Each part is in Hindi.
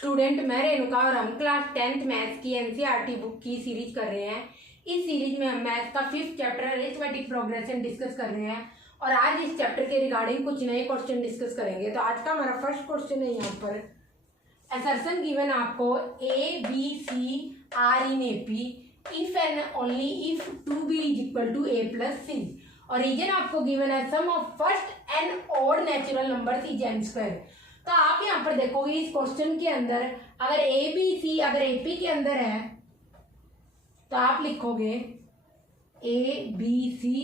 स्टूडेंट मैं रेणुका और हम क्लास 10th मैथ्स की एनसीईआरटी बुक की सीरीज कर रहे हैं। इस सीरीज में हम मैथ्स का 5th chapter arithmetic progression discuss कर रहे हैं और आज इस चैप्टर के रिगार्डिंग कुछ नए क्वेश्चन डिस्कस करेंगे। तो आज का हमारा फर्स्ट क्वेश्चन है यहाँ पर असर्शन गिवन आपको A B C are in AP if and only if 2b is equal to a plus C और रीजन आपको गिवन है sum of first n odd natural numbers is n square. तो आप यहाँ पर देखोगे इस क्वेश्चन के अंदर अगर ए बी सी अगर एपी के अंदर है तो आप लिखोगे ए बी सी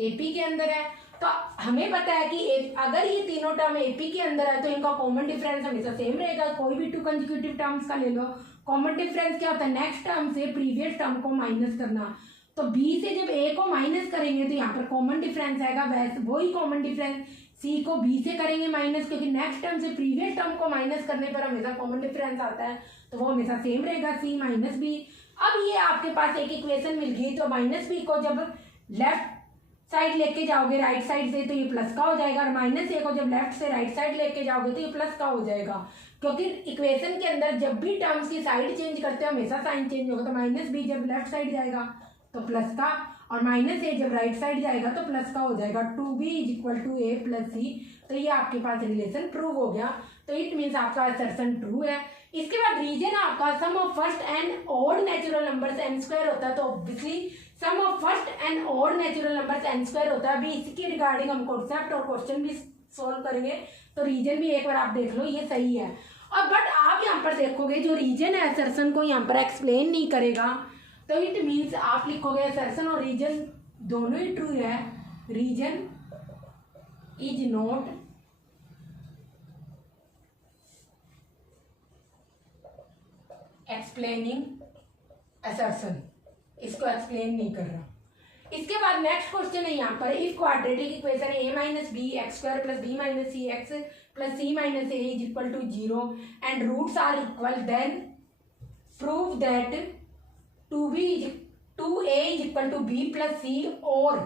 एपी के अंदर है। तो हमें पता है कि अगर ये तीनों टर्म एपी के अंदर है तो इनका कॉमन डिफरेंस हमेशा सेम रहेगा। कोई भी टू कंसेक्यूटिव टर्म्स का ले लो, कॉमन डिफरेंस क्या होता है, नेक्स्ट टर्म से प्रीवियस टर्म को माइनस करना। तो बी से जब ए को माइनस करेंगे तो यहाँ पर कॉमन डिफरेंस आएगा, वैसे वही कॉमन डिफरेंस सी को बी से करेंगे माइनस, क्योंकि नेक्स्ट टर्म से प्रीवियस टर्म को माइनस करने पर हमेशा कॉमन डिफरेंस आता है तो वो हमेशा सेम रहेगा, सी माइनस बी। अब ये आपके पास एक इक्वेशन मिल गई तो माइनस बी को जब लेफ्ट साइड लेके जाओगे राइट साइड से तो ये प्लस का हो जाएगा और माइनस ए को जब लेफ्ट से राइट साइड लेके जाओगे तो ये प्लस का हो जाएगा, क्योंकि इक्वेशन के अंदर जब भी टर्म्स की साइड चेंज करते हो हमेशा साइन चेंज होगा। तो माइनस बी जब लेफ्ट साइड जाएगा तो प्लस का और माइनस ए जब राइट साइड जाएगा तो प्लस का हो जाएगा। 2b is equal to A plus C. तो ये आपके पास रिलेशन प्रूव हो गया। तो इट मीन्स आपका असर्शन ट्रू है। इसके बाद रीजन आपका sum of first n odd natural numbers n square होता है, तो obviously sum of first n odd natural numbers n square होता है। अभी इसके रिगार्डिंग हम कॉन्सेप्ट और क्वेश्चन भी सोल्व करेंगे, तो रीजन भी एक बार आप देख लो, ये सही है। और बट आप यहाँ पर देखोगे जो रीजन है असर्शन को यहाँ पर एक्सप्लेन नहीं करेगा, तो इट मीन्स आप लिखोगे असर्शन और रीजन दोनों ही ट्रू है। Reason is not explaining assertion, इसको एक्सप्लेन नहीं कर रहा। इसके बाद नेक्स्ट क्वेश्चन है यहाँ पर if quadratic equation A minus B x square plus B minus C x plus C minus A is equal to 0 and roots are equal, then prove that 2a is equal to B plus C और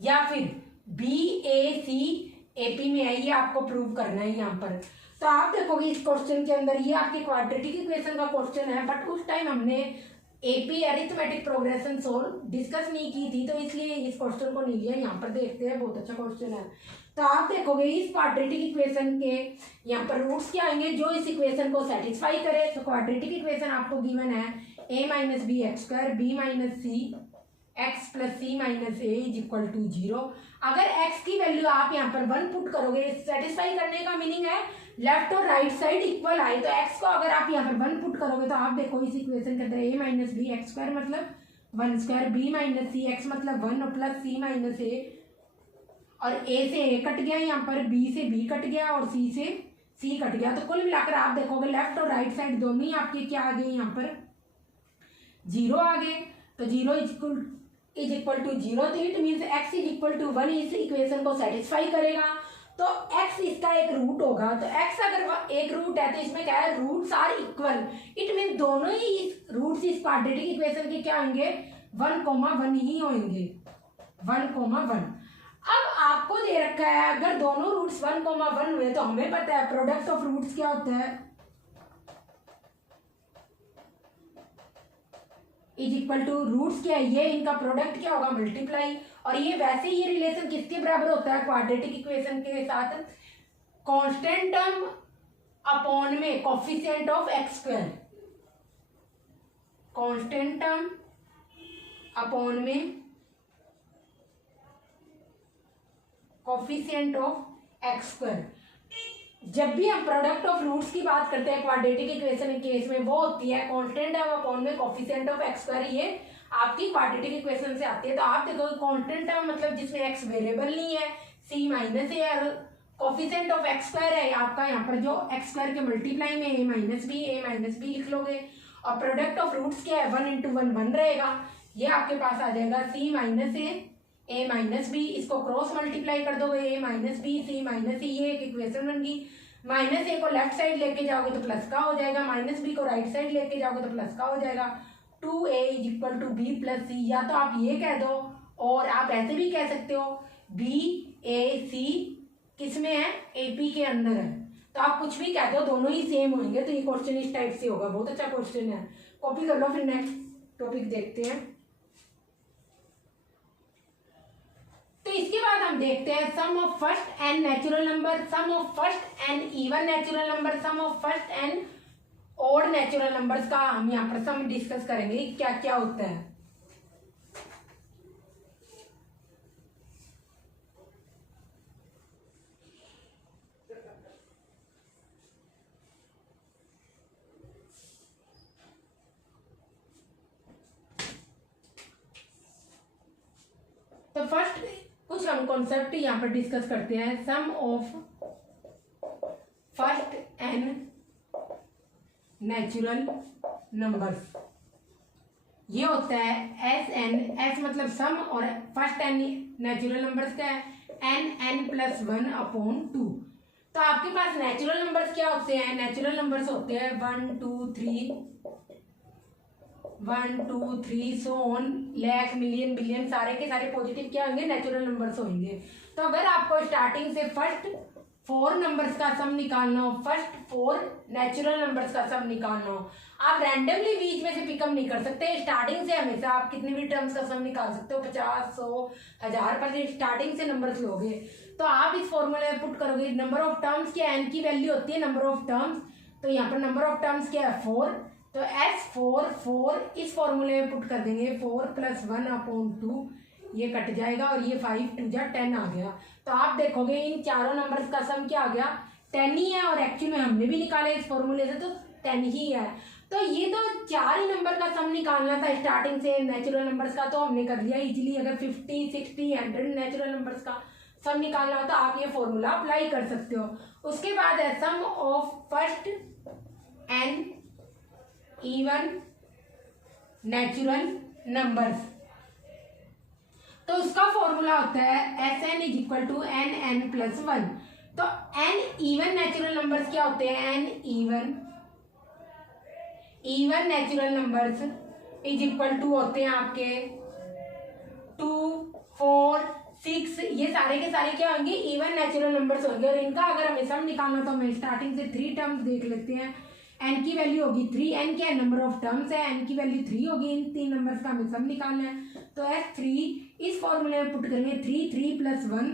या फिर बी ए सी एपी में है, ये आपको प्रूव करना है यहाँ पर। तो आप देखोगे इस क्वेश्चन के अंदर ये आपके क्वाड्रेटिक इक्वेशन का क्वेश्चन है, बट उस टाइम हमने AP arithmetic progression solve discuss नहीं की थी तो इसलिए इस क्वेश्चन को नहीं लिया। यहाँ पर देखते हैं, बहुत अच्छा क्वेश्चन है। तो आप देखोगे इस क्वाड्रेटिक इक्वेशन के यहाँ पर रूट्स क्या आएंगे जो इस इक्वेशन को सेटिस्फाई करे। तो क्वाड्रेटिक इक्वेशन आपको गिवन है a minus B x square B minus C x plus C minus A is equal to 0। अगर x की वैल्यू आप यहाँ पर 1 पुट करोगे, सेटिस्फाई करने का मीनिंग है लेफ्ट और राइट साइड इक्वल आए, तो x को अगर आप यहाँ पर 1 पुट करोगे तो आप देखो इस इक्वेशन के अंदर a minus B x square मतलब 1 square, b minus C x मतलब 1 और प्लस सी माइनस ए, और a से a कट गया, यहाँ पर b से b कट गया और c से c कट गया। तो कुल मिलाकर आप देखोगे लेफ्ट और राइट साइड दोनों ही आपके क्या आ गए, यहाँ पर 0 आ गए। तो 0 इज इक्वल टू 0, तो it means x is equal to 1 इस इक्वेशन को सेटिस्फाई करेगा। तो x इसका एक रूट होगा, तो x अगर एक रूट है तो इसमें क्या है, roots are equal, it means दोनों ही रूट्स इस क्वाड्रेटिक इक्वेशन के क्या होंगे, 1,1 ही होंगे, 1,1। अब आपको दे रखा है अगर दोनों रूट्स 1,1 हुए तो हमें पता है प्रोडक्ट ऑफ रूट्स क्या होता है, इज इक्वल टू रूट्स क्या है, ये इनका प्रोडक्ट क्या होगा, मल्टीप्लाई। और ये वैसे ये रिलेशन किसके बराबर होता है, क्वाड्रेटिक इक्वेशन के साथ कांस्टेंट टर्म अपॉन में coefficient of x square, constant term upon में कोफिशिएंट ऑफ एक्स स्क्वायर। जब भी हम प्रोडक्ट ऑफ रूट्स की बात करते हैं क्वाड्रेटिक इक्वेशन के केस में वो होती है कांस्टेंट टर्म अपॉन में कोफिशिएंट ऑफ एक्स स्क्वायर, ये आपकी क्वाड्रेटिक इक्वेशन से आती है। तो आप देखोगे कांस्टेंट टर्म मतलब जिसमें एक्स वेरिएबल नहीं है, सी माइनस ए, और कोफिशिएंट ऑफ एक्स स्क्वायर है आपका यहाँ पर जो एक्स स्क्वायर के मल्टीप्लाई में ए माइनस बी लिख लोगे। और प्रोडक्ट ऑफ रूट्स क्या है, 1 इंटू 1 1 रहेगा, ये आपके पास आ जाएगा सी माइनस ए माइनस बी, इसको क्रॉस मल्टीप्लाई कर दोगे ए माइनस बी सी माइनस ए, ये एक इक्वेशन बन गई। माइनस ए को लेफ्ट साइड लेके जाओगे तो प्लस का हो जाएगा, माइनस बी को राइट साइड लेके जाओगे तो प्लस का हो जाएगा। 2a is equal to B plus C, या तो आप ये कह दो और आप ऐसे भी कह सकते हो बी ए सी किस में है, एपी के अंदर है। तो आप कुछ भी कह दो दोनों ही सेम होंगे, तो ये क्वेश्चन इस टाइप से होगा। बहुत अच्छा क्वेश्चन है, कॉपी कर लो। फिर नेक्स्ट टॉपिक देखते हैं। तो इसके बाद हम देखते हैं sum of first N natural number, sum of first N even natural number, sum of first N odd natural numbers का हम यहाँ पर सम डिस्कस करेंगे क्या क्या होता है। तो फर्स्ट कुछ हम कॉन्सेप्ट यहाँ पर डिस्कस करते हैं। Sum of first N natural numbers, ये होता है एस एन, एस मतलब सम और फर्स्ट एन नेचुरल नंबर्स का है एन प्लस 1 अपॉन 2। तो आपके पास नेचुरल नंबर्स क्या होते हैं? नेचुरल नंबर्स होते हैं 1 2 3 so on, lakh million billion, सारे के सारे पॉजिटिव क्या होंगे? नेचुरल नंबर्स होंगे। तो अगर आपको स्टार्टिंग से फर्स्ट 4 नंबर्स का सम निकालना हो, फर्स्ट 4 नेचुरल नंबर्स का सम निकालना हो, आप रैंडमली बीच में से पिकअप नहीं कर सकते। स्टार्टिंग से हमेशा आप कितने भी टर्म्स का सम निकाल सकते हो, 50 100 1000 पर स्टार्टिंग से नंबर्स लोगे। तो आप इस फॉर्मूले में पुट करोगे नंबर ऑफ टर्म्स क्या, एन की वैल्यू होती है नंबर ऑफ टर्म्स, तो यहाँ पर नंबर ऑफ टर्म्स क्या है 4, तो एस 4 इस फॉर्मूले में पुट कर देंगे 4 प्लस 1 अपॉन 2, ये कट जाएगा और ये 5 2 जा 10 आ गया। तो आप देखोगे इन चारों नंबर्स का सम क्या आ गया? 10 ही है, और एक्चुअली में हमने भी निकाला इस फॉर्मूले से तो 10 ही है। तो ये तो 4 ही नंबर का सम निकालना था स्टार्टिंग से नेचुरल नंबर्स का, तो हमने कर लिया इजीली। अगर 50 60 100 नेचुरल नंबर्स का सम निकालना हो तो आप ये फॉर्मूला अप्लाई कर सकते हो। उसके बाद है sum of first N even natural numbers, तो उसका फॉर्मूला होता है S N is equal to N plus 1। तो एन इवन नेचुरल नंबर्स क्या होते हैं? N even natural numbers is equal to होते हैं आपके 2 4 6, ये सारे के सारे क्या होंगे? इवन नेचुरल नंबर्स होंगे। और इनका अगर हमें सम निकालना तो हमें स्टार्टिंग से 3 टर्म्स देख लेते हैं। एन की वैल्यू होगी 3, एन क्या नंबर ऑफ टर्म्स है, एन की वैल्यू 3 होगी। इन 3 नंबर्स का हमें सम निकालना है, तो एस 3 इस फॉर्मूले में पुट करेंगे 3 प्लस 1,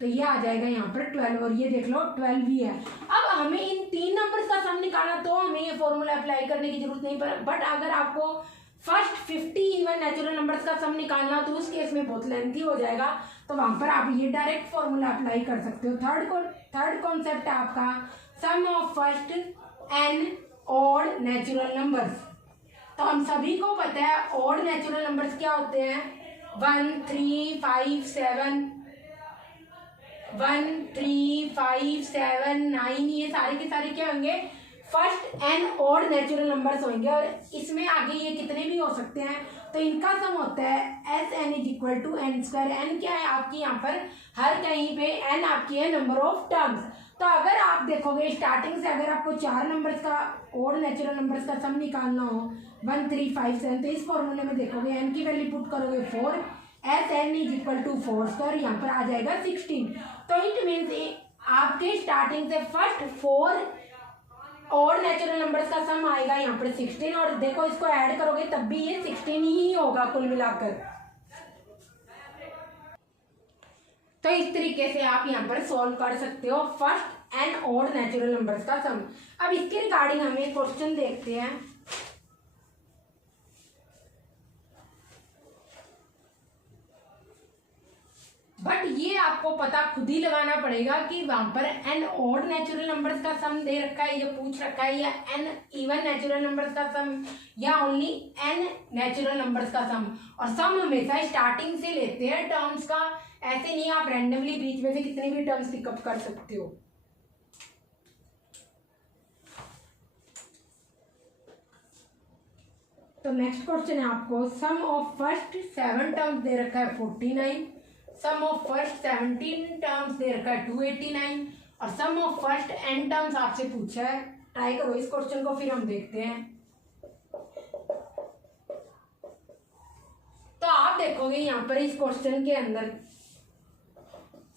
तो ये आ जाएगा यहाँ पर 12, और ये देख लो 12 भी है। अब हमें इन 3 नंबर्स का सम निकालना, तो हमें ये फॉर्मूला अप्लाई करने की जरूरत नहीं पड़े। बट अगर आपको फर्स्ट 50 इवन नेचुरल नंबर्स का सम निकालना तो उस केस में बहुत लेंथी हो जाएगा, तो वहां पर आप ये डायरेक्ट फॉर्मूला अप्लाई कर सकते हो। थर्ड कॉन्सेप्ट है आपका sum of first N odd natural numbers. तो हम सभी को पता है ऑड नेचुरल नंबर्स क्या होते हैं? 1 3 5 7 1 3 5 7 9, ये सारे के सारे क्या होंगे? First N odd natural numbers होंगे। और इसमें आगे ये कितने भी हो सकते हैं, तो इनका सम होता है S N is equal to N square. N क्या है आपकी यहाँ पर? हर कहीं पे एन आपकी है नंबर ऑफ टर्म्स। तो अगर आप देखोगे स्टार्टिंग से अगर आपको 4 नंबर्स का ऑड नेचुरल नंबर्स का सम निकालना हो 1 3 5 7, तो इस फॉर्मूले में देखोगे एन की वैल्यू पुट करोगे 4, S N is equal to 4 square, यहाँ पर आ जाएगा 16। तो इट मीन्स आपके स्टार्टिंग से फर्स्ट 4 ऑड नेचुरल नंबर्स का सम आएगा यहाँ पर 16, और देखो इसको ऐड करोगे तब भी ये 16 ही होगा कुल मिलाकर। तो इस तरीके से आप यहाँ पर सॉल्व कर सकते हो first N odd natural numbers का सम। अब इसके रिगार्डिंग हम एक क्वेश्चन देखते हैं। बट ये आपको पता खुद ही लगाना पड़ेगा कि वहां पर एन ऑड नेचुरल नंबर्स का सम दे रखा है, ये पूछ रखा है, या एन इवन नेचुरल नंबर्स का सम, या ओनली एन नेचुरल नंबर्स का सम। और सम हमेशा स्टार्टिंग से लेते हैं टर्म्स का, ऐसे नहीं आप रैंडमली बीच में से कितने भी टर्म्स पिकअप कर सकते हो। तो नेक्स्ट क्वेश्चन है आपको सम ऑफ फर्स्ट 7 टर्म्स दे रखा है 49, सम ऑफ फर्स्ट 17 टर्म्स दे रखा है 289, और सम ऑफ फर्स्ट n टर्म्स आपसे पूछा है। ट्राई करो इस क्वेश्चन को, फिर हम देखते हैं। तो आप देखोगे यहाँ पर इस क्वेश्चन के अंदर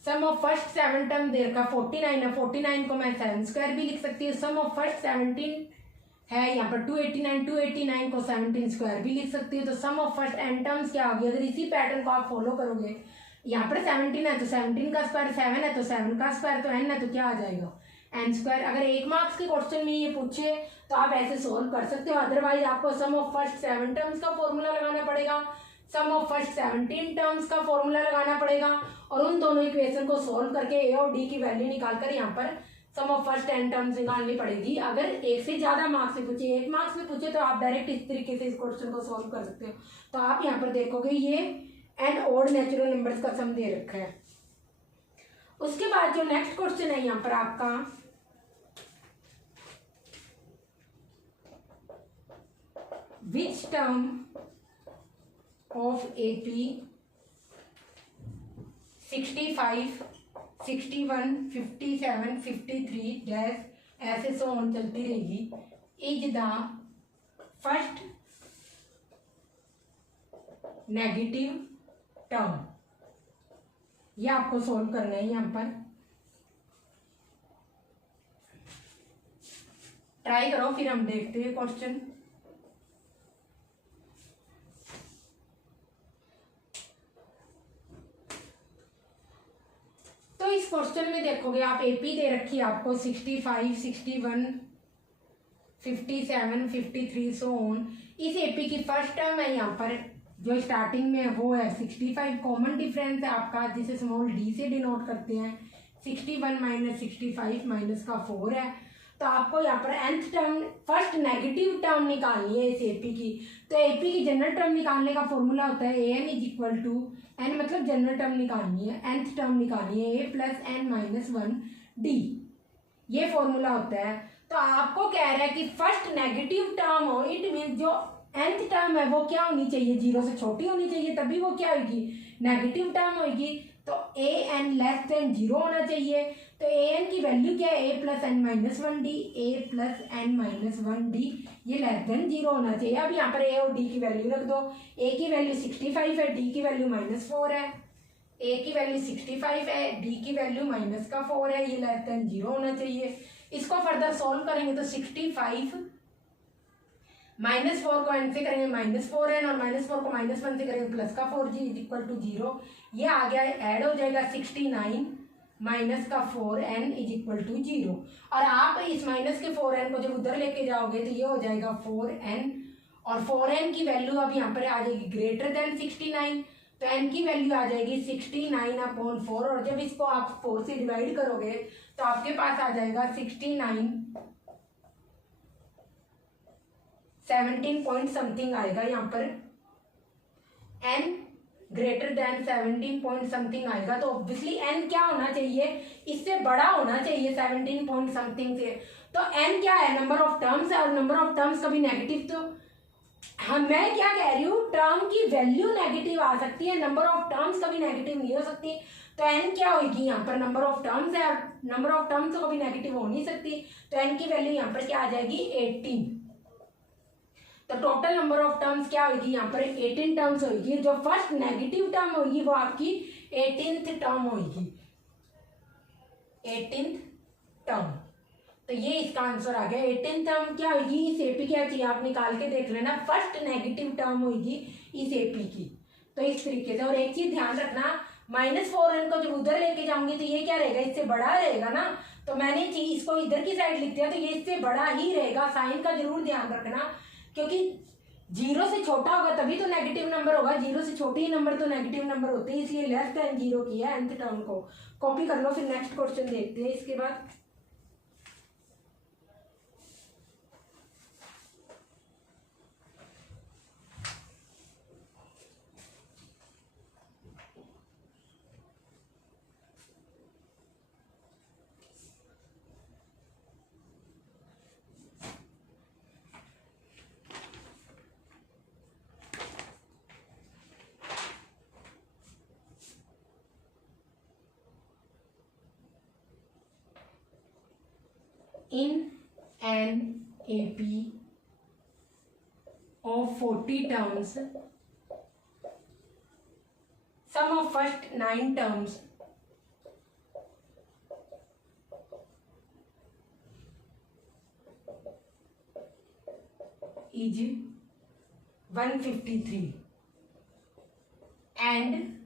सम ऑफ फर्स्ट 7 टर्म दे रखा 49 है, 49 को मैं 7 स्क्वायर भी लिख सकती हूँ। सम ऑफ फर्स्ट 17 है यहाँ पर 289, 289 को 17 स्क्वायर भी लिख सकती हूँ। तो सम ऑफ फर्स्ट n टर्म्स क्या होगी, अगर इसी पैटर्न को आप फॉलो करोगे, यहाँ पर 17 है तो 17 का स्क्वायर, 7 है तो 7 का स्क्वायर, तो n है तो क्या आ जाएगा n स्क्वायर। अगर 1 मार्क्स के क्वेश्चन में ये पूछे तो आप ऐसे सोल्व कर सकते हो, अदरवाइज आपको सम ऑफ फर्स्ट 7 टर्म्स का फॉर्मूला लगाना पड़ेगा, सम ऑफ फर्स्ट 17 टर्म्स का फॉर्मूला लगाना पड़ेगा, और उन दोनों इक्वेशन को सोल्व करके a और d की वैल्यू निकालकर यहाँ पर सम ऑफ फर्स्ट 10 टर्म्स निकालनी पड़ेगी। अगर एक से ज्यादा मार्क्स में पूछे, 1 मार्क्स में पूछे तो आप डायरेक्ट इस तरीके से इस क्वेश्चन को सोल्व कर सकते हो। तो आप यहाँ पर देखोगे ये एन ओड नेचुरल नंबर्स का सम दे रखा है। उसके बाद जो नेक्स्ट क्वेश्चन है यहाँ पर आपका which term of AP 65, 61, 57, 53 dash ऐसे सो ऑन चलती रहेगी, is the first negative term. ये आपको सोल्व करना है। यहाँ पर ट्राई करो, फिर हम देखते हैं क्वेश्चन। तो इस क्वेश्चन में देखोगे आप एपी दे रखी है आपको 65, 61, 57, 53 सो ऑन। इस एपी की फर्स्ट टर्म है यहाँ पर जो स्टार्टिंग में वो है 65, कॉमन डिफरेंस है आपका जिसे स्मॉल डी से डिनोट करते हैं। 61 माइनस 65 माइनस का 4 है। तो आपको यहाँ पर nth term first negative term निकालनी है इस एपी की। तो एपी की जनरल टर्म निकालने का फॉर्मूला होता है an is equal to n, मतलब जनरल टर्म निकालनी है, nth टर्म निकालनी है a plus n minus 1 D, ये फॉर्मूला होता है। तो आपको कह रहा है कि फर्स्ट नेगेटिव टर्म हो, इट मीन जो nth टर्म है वो क्या होनी चाहिए, 0 से छोटी होनी चाहिए, तभी वो क्या होगी, नेगेटिव टर्म होगी। तो a n लेस देन 0 होना चाहिए। तो a n की वैल्यू क्या है, a plus N minus 1 D, a plus N minus 1 D, ये लेस देन 0 होना चाहिए। अब यहाँ पर a और d की वैल्यू रख दो। a की वैल्यू 65 है, d की वैल्यू -4 है। a की वैल्यू 65 है, d की वैल्यू -4 है, ये लेस देन 0 होना चाहिए। इसको फर्दर सोल्व करेंगे तो 65 -4 को n से करेंगे -4n, और -4 को -1 से करेंगे +4 जी इज इक्वल टू 0। ये आ गया, ऐड हो जाएगा 69 माइनस का 4n इज इक्वल टू 0। और आप इस माइनस के 4n को जब उधर लेके जाओगे तो ये हो जाएगा 4n, और 4n की वैल्यू अब यहाँ पर आ जाएगी ग्रेटर देन 69, तो n की वैल्यू आ जाएगी 69/4, और जब इसको आप 4 से डिवाइड करोगे तो आपके पास आ जाएगा 69 17 पॉइंट समथिंग आएगा। यहाँ पर n greater than 17 point something आएगा, तो ऑब्वियसली n क्या होना चाहिए, इससे बड़ा होना चाहिए 17 पॉइंट समथिंग से। तो n क्या है, नंबर ऑफ टर्म्स है, और नंबर ऑफ टर्म्स कभी नेगेटिव, तो हम मैं क्या कह रही हूँ, टर्म की वैल्यू नेगेटिव आ सकती है, नंबर ऑफ टर्म्स कभी नेगेटिव नहीं हो सकती। तो n क्या होगी, यहाँ पर नंबर ऑफ टर्म्स है, नंबर ऑफ टर्म्स तो कभी नेगेटिव हो नहीं सकती, तो n की वैल्यू यहाँ पर क्या आ जाएगी 18। तो टोटल नंबर ऑफ टर्म्स क्या होगी, यहाँ पर 18 टर्म्स होगी। जो फर्स्ट नेगेटिव टर्म होगी वो आपकी 18th टर्म होगी, 18th टर्म। तो ये इसका आंसर आ गया। 18th टर्म क्या होगी, इस एपी क्या चाहिए आप निकाल के देख लेना, फर्स्ट नेगेटिव टर्म होगी इस एपी की। तो इस तरीके से, और एक चीज ध्यान रखना, -4n को जब उधर लेके जाऊंगी तो ये क्या रहेगा, इससे बड़ा रहेगा ना, तो मैंने इसको इधर की साइड लिख दिया, तो ये इससे बड़ा ही रहेगा। साइन का जरूर ध्यान रखना, क्योंकि 0 से छोटा होगा तभी तो नेगेटिव नंबर होगा, 0 से छोटे ही नंबर तो नेगेटिव नंबर होते हैं, इसलिए लेस देन 0 किया nth टर्म को। कॉपी कर लो, फिर नेक्स्ट क्वेश्चन देखते हैं इसके बाद। In an AP of 40 terms, sum of first 9 terms is 153 and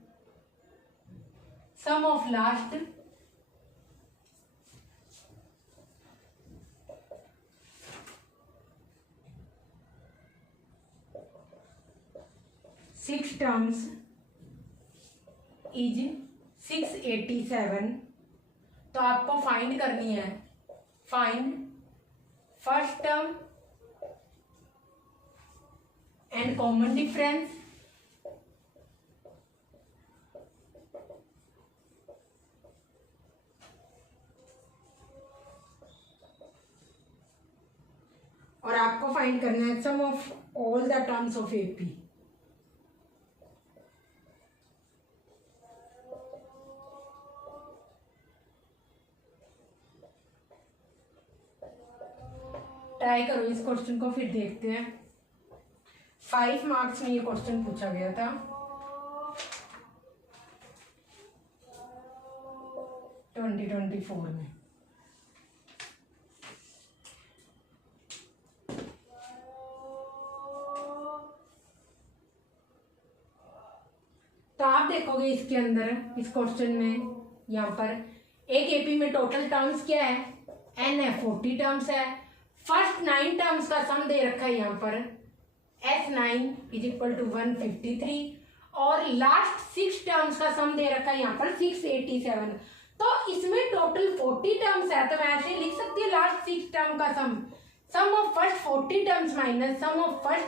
sum of last 6 terms is 687। तो आपको फाइंड करनी है, find first term and common difference और आपको फाइंड करना है sum of all the terms of AP. Try करो इस क्वेश्चन को, फिर देखते हैं। 5 मार्क्स में ये क्वेश्चन पूछा गया था। ट्वेंटी 2024 में। तो आप देखोगे इसके अंदर, इस क्वेश्चन में यहाँ पर एक एपी में टोटल टर्म्स क्या है, एन है, 40 टर्म्स है। फर्स्ट 9 टर्म्स का सम दे रखा है यहाँ पर S9 इज इक्वल टू 153 और लास्ट 6 टर्म्स का सम दे रखा है यहाँ पर 687। तो इसमें टोटल 40 टर्म्स है, तो मैं ऐसे लिख सकती हूँ लास्ट 6 टर्म का sum of first 40 terms minus sum of first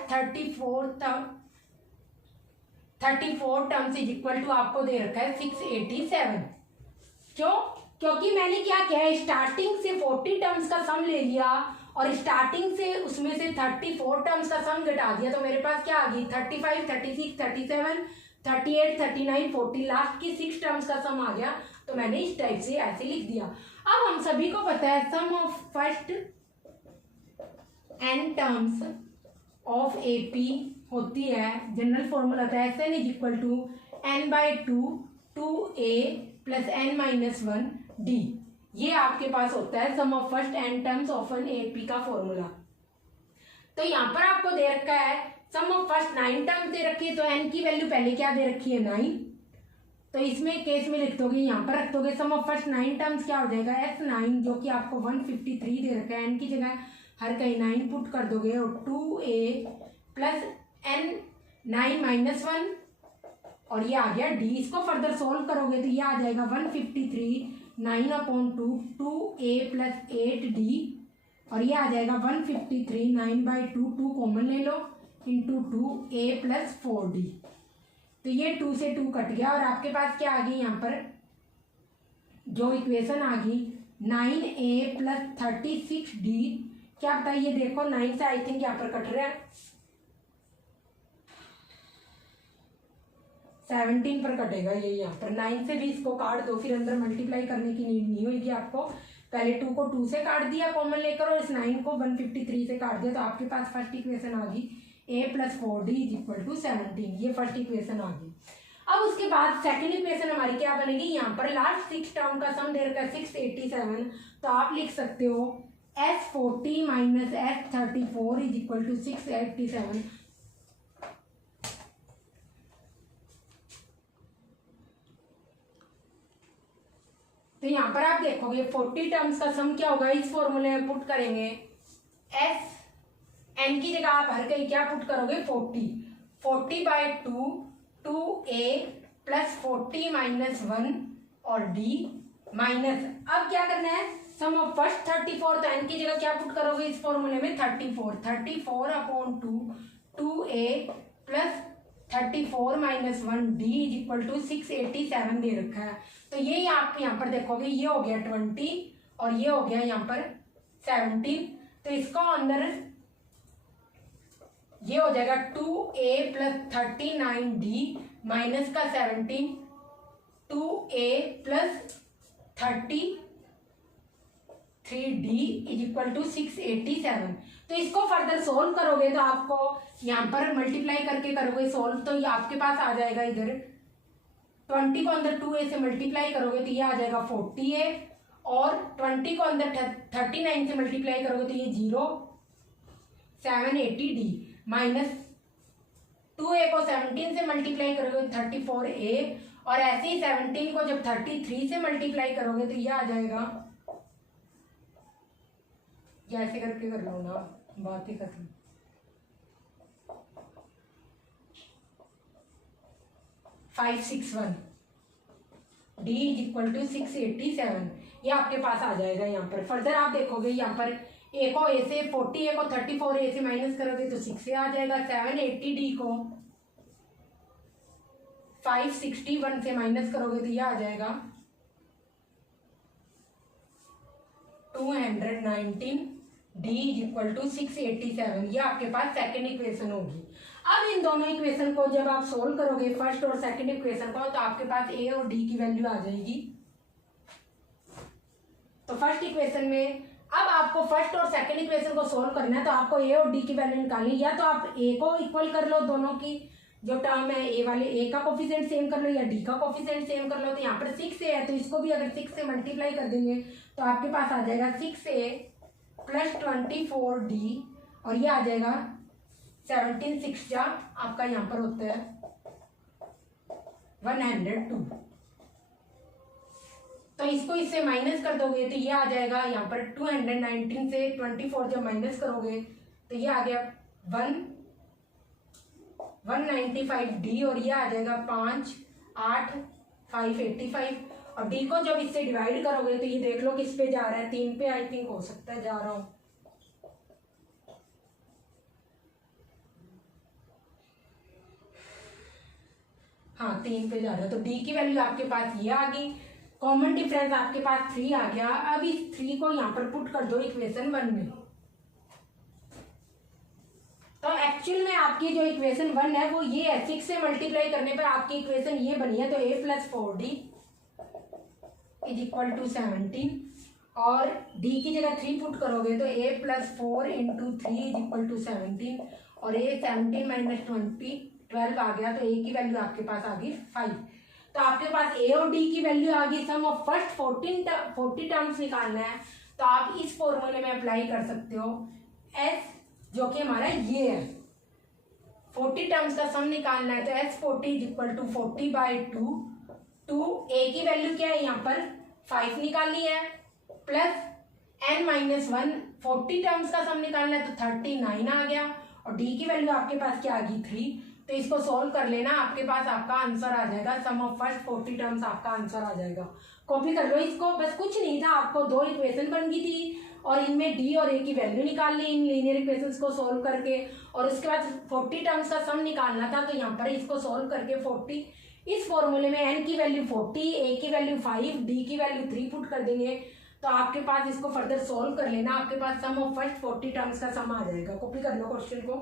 34 terms is equal to आपको दे रखा है 687। क्यों? क्योंकि मैंने क्या किया है, स्टार्टिंग से 40 टर्म्स का सम ले लिया और स्टार्टिंग से उसमें से 34 टर्म्स का सम घटा दिया, तो मेरे पास क्या आ गई 35, 36, 37, 38, 39, 40 लास्ट की 6 टर्म्स का सम आ गया। तो मैंने इस टाइप से ऐसे लिख दिया। अब हम सभी को पता है sum of first n terms of AP होती है, जनरल फॉर्मूला था Sn is equal to n/2 2a plus n-1d। ये आपके पास होता है sum of first n terms of an AP का फॉर्मूला। तो यहाँ पर आपको दे रखा है सम ऑफ फर्स्ट 9 टर्म्स दे रखी है, तो n की वैल्यू पहले क्या दे रखी है 9। तो इसमें केस में लिख दोगे, यहाँ पर रख दोगे सम ऑफ फर्स्ट 9 टर्म्स क्या हो जाएगा S9 जो कि आपको 153 दे रखा है, n की जगह हर कहीं 9 पुट कर दोगे और 2a प्लस n-9-1 और ये आ गया d। इसको फर्दर सोल्व करोगे तो ये आ जाएगा 153 9/2 2a प्लस 8d और ये आ जाएगा 153 9/2 2 कॉमन ले लो इंटू 2a प्लस 4d। तो ये 2 से 2 कट गया और आपके पास क्या आ गई यहाँ पर जो इक्वेशन आ गई 9a प्लस 36d। क्या बताइए, देखो 9 से आई थिंक यहाँ पर कट रहा है 17 पर कटेगा ये यहाँ पर। 9 से भी इसको काट दो, फिर अंदर मल्टीप्लाई करने की नीड नहीं होगी आपको। पहले 2 को 2 से काट दिया कॉमन लेकर और इस 9 को 153 से काट दिया, तो आपके पास फर्स्ट इक्वेशन आ गई a plus 4d is equal to 17। ये फर्स्ट इक्वेशन आ गई। अब उसके बाद सेकंड इक्वेशन हमारी क्या बनेगी, यहाँ पर लास्ट 6 टर्म का सम दे रखा है 687। तो आप लिख सकते हो S40 minus S34 is equal to 687। तो यहाँ पर आप देखोगे 40 टर्म्स का सम क्या होगा, इस फॉर्मूले में पुट करेंगे S n की जगह आप हर कहीं क्या पुट करोगे 40/2 2a प्लस 40-1 और d माइनस, अब क्या करना है सम ऑफ फर्स्ट 34, तो n की जगह क्या पुट करोगे इस फॉर्मूले में 34/2 2a plus 34-1d is equal to 687 दे रखा है। तो ये आप यहाँ पर देखोगे ये हो गया 20 और ये हो गया यहाँ पर 17। तो इसको अंदर ये हो जाएगा 2a प्लस 39d माइनस का 17 2a plus 33d is equal to 687। तो इसको फर्दर सोल्व करोगे तो आपको यहाँ पर मल्टीप्लाई करके करोगे सोल्व, तो ये आपके पास आ जाएगा इधर 20 को अंदर 2a से मल्टीप्लाई करोगे तो ये आ जाएगा 40a और 20 को अंदर 39 से मल्टीप्लाई करोगे तो ये 0 780D माइनस 2a को 17 से मल्टीप्लाई करोगे 34a, और ऐसे ही 17 को जब 33 से मल्टीप्लाई करोगे तो ये आ जाएगा, ऐसे करके कर लो ना, बात ही खत्म। 561 D इज इक्वल टू 687, ये आपके पास आ जाएगा। यहाँ पर फर्दर आप देखोगे, यहाँ पर a को a से 40a को 34a से माइनस करोगे तो 6 से आ जाएगा। 780D को 561 से माइनस करोगे तो ये आ जाएगा 219। D इज इक्वल टू 687, ये आपके पास सेकेंड इक्वेशन होगी। अब इन दोनों इक्वेशन को जब आप सोल्व करोगे, फर्स्ट और सेकंड इक्वेशन को, तो आपके पास a और d की वैल्यू आ जाएगी। तो फर्स्ट इक्वेशन में अब आपको फर्स्ट और सेकंड इक्वेशन को सोल्व करना है, तो आपको a और d की वैल्यू निकालनी, या तो आप a को इक्वल कर लो, दोनों की जो टर्म है a वाले a का कोफिशिएंट सेम कर लो या d का कोफिशिएंट सेम कर लो। तो यहाँ पर 6a है तो इसको भी अगर 6 से मल्टीप्लाई कर देंगे तो आपके पास आ जाएगा 6a प्लस 24d, और ये आ जाएगा 17 6 जा आपका यहाँ पर होता है 102। तो इसको इससे माइनस कर दोगे तो ये आ जाएगा यहाँ पर 219 से 24 जब माइनस करोगे तो ये आ गया 195D, और ये आ जाएगा 5 8 585, और D को जब इससे डिवाइड करोगे तो ये देख लो किस पे जा रहा है, 3 पे आई थिंक हो सकता है जा रहा हूँ। हाँ 3 पे जा रहा है, तो D की वैल्यू आपके पास ये आ गई। कॉमन डिफरेंस आपके पास 3 आ गया। अब इस 3 को यहाँ पर पुट कर दो इक्वेशन 1 में। तो एक्चुअल में आपकी जो इक्वेशन 1 है वो ये है, 6 से मल्टीप्लाई करने पर आपकी इक्वेशन ये बनी है। तो a plus 4d is equal to 17, और d की जगह 3 पुट करोगे तो a plus 4 into 3 is equal to 17, और a 17 माइनस 12 आ गया, तो a की वैल्यू आपके पास आ गई 5। तो आपके पास a और d की वैल्यू आ गई। सम ऑफ फर्स्ट 40 टर्म्स निकालना है, तो आप इस फॉर्मूले में अप्लाई कर सकते हो s, जो कि हमारा ये है 40 टर्म्स का सम निकालना है। तो s 40 is equal to 40/2, a की वैल्यू क्या है यहाँ पर 5 निकालनी है, प्लस n-1 40 टर्म्स का सम निकालना है तो 39 आ गया, और d की वैल्यू आपके पास क्या आ गई 3। तो इसको सोल्व कर लेना, आपके पास आपका आंसर आ जाएगा। सम ऑफ फर्स्ट 40 टर्म्स आपका आंसर आ जाएगा। कॉपी कर लो इसको, बस कुछ नहीं था, आपको 2 इक्वेशन बन गई थी और इनमें d और a की वैल्यू निकालनी इन लीनियर इक्वेशंस को सोल्व करके, और उसके बाद 40 टर्म्स का सम निकालना था। तो यहाँ पर इसको सोल्व करके 40, इस फॉर्मूले में n की वैल्यू 40, a की वैल्यू 5, d की वैल्यू 3 पुट कर देंगे, तो आपके पास इसको फर्दर सोल्व कर लेना, आपके पास सम ऑफ फर्स्ट 40 टर्म्स का सम आ जाएगा। कॉपी कर लो क्वेश्चन को।